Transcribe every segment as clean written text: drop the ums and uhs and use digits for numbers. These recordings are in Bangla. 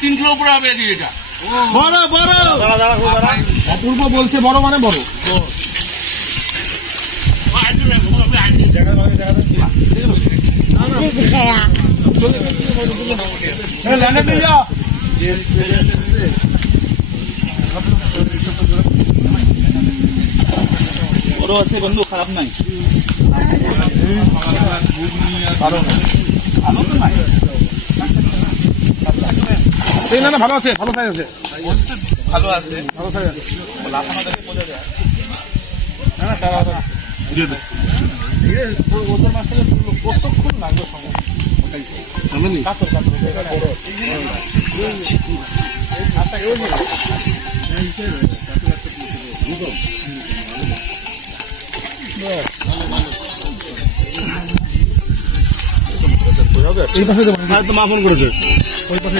তিন কিলো উপরে হবে এটা বড় বড় অপূর্ব বলছে বড় মানে বড় বড় আছে বন্ধু, খারাপ নাই, ভালো নাই, না না ভালো আছে, ভালো সাইজ আছে, ভালো আছে, ভালো সাইজ আছে, লাফানো দেখে বোঝা যায়। না না তারা বুঝে দেয় ওদের মাছ থেকে কতক্ষণ লাগবে সময় কাতর কাতর এই পাশে তো মা ফোন করেছে, ওই পাশে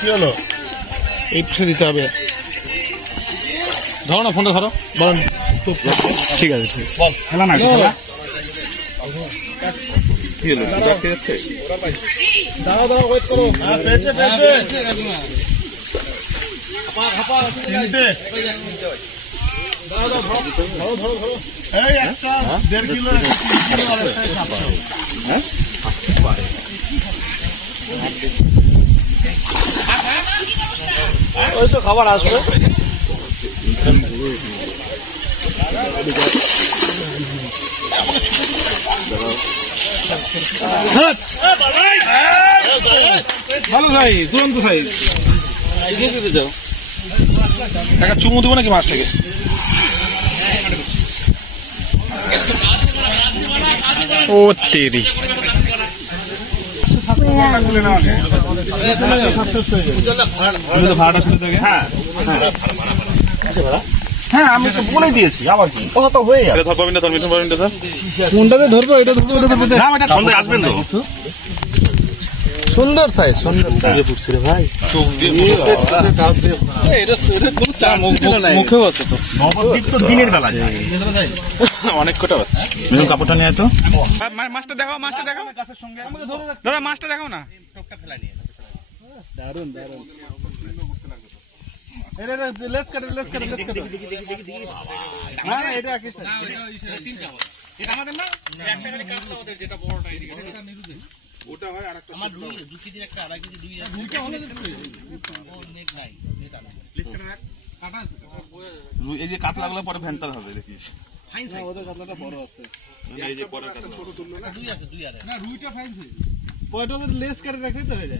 কি হলো, এই পাশে দিতে হবে। ধরো না ফোনটা, ধরো বলেন। ঠিক আছে খেলা না কি হলো, দাঁড়াও দাঁড়াও ওয়েট করো। পেয়েছে পেয়েছে দাঁড়াও দাঁড়াও ধরো ধরো ধরো এই একটা 1.5 কিলো 3 কিলো হ্যাঁ ওই তো খাবার আসবে। ভালো সাইজ, দুরন্ত সাইজ। একটা চুমু দেবো নাকি মাছটাকে? ও তেরি হ্যাঁ আমি তো বলে দিয়েছি, আবার কি কথা তো হয়ে যাবে। কোনটাতে ধরবো, এটা ধরবো, এটা ধরবো, সন্ধ্যা আসবেন তো। সুন্দর সাইজ, সুন্দর সাইজ ভাই, চোখ দিয়ে মুখেও আছে তো, দিনের বেলা অনেক কটা হচ্ছে। কাপড়টা নিয়ে তো মাছটা দেখাও, মাছটা দেখাও, দাদা মাছটা দেখাও না। দারুন দারুন, ওটা হয় আর একটা আমার 2 কেজি একটা 2.5 কেজি 2টা হলে নেক নাই, এটা না কাটা আছে। এই যে কাতলা গুলো পরে ভেন্টার হবে দেখিস, ফাইন সাইজ, ওদের কাতলাটা বড় আছে। এই যে পরে কাতলা ছোট তুললো না, 2 আছে 2 আর না, রুইটা ফাইন সাইজ, পয়টা লেস করে রাখতে তো হয়ে যায়।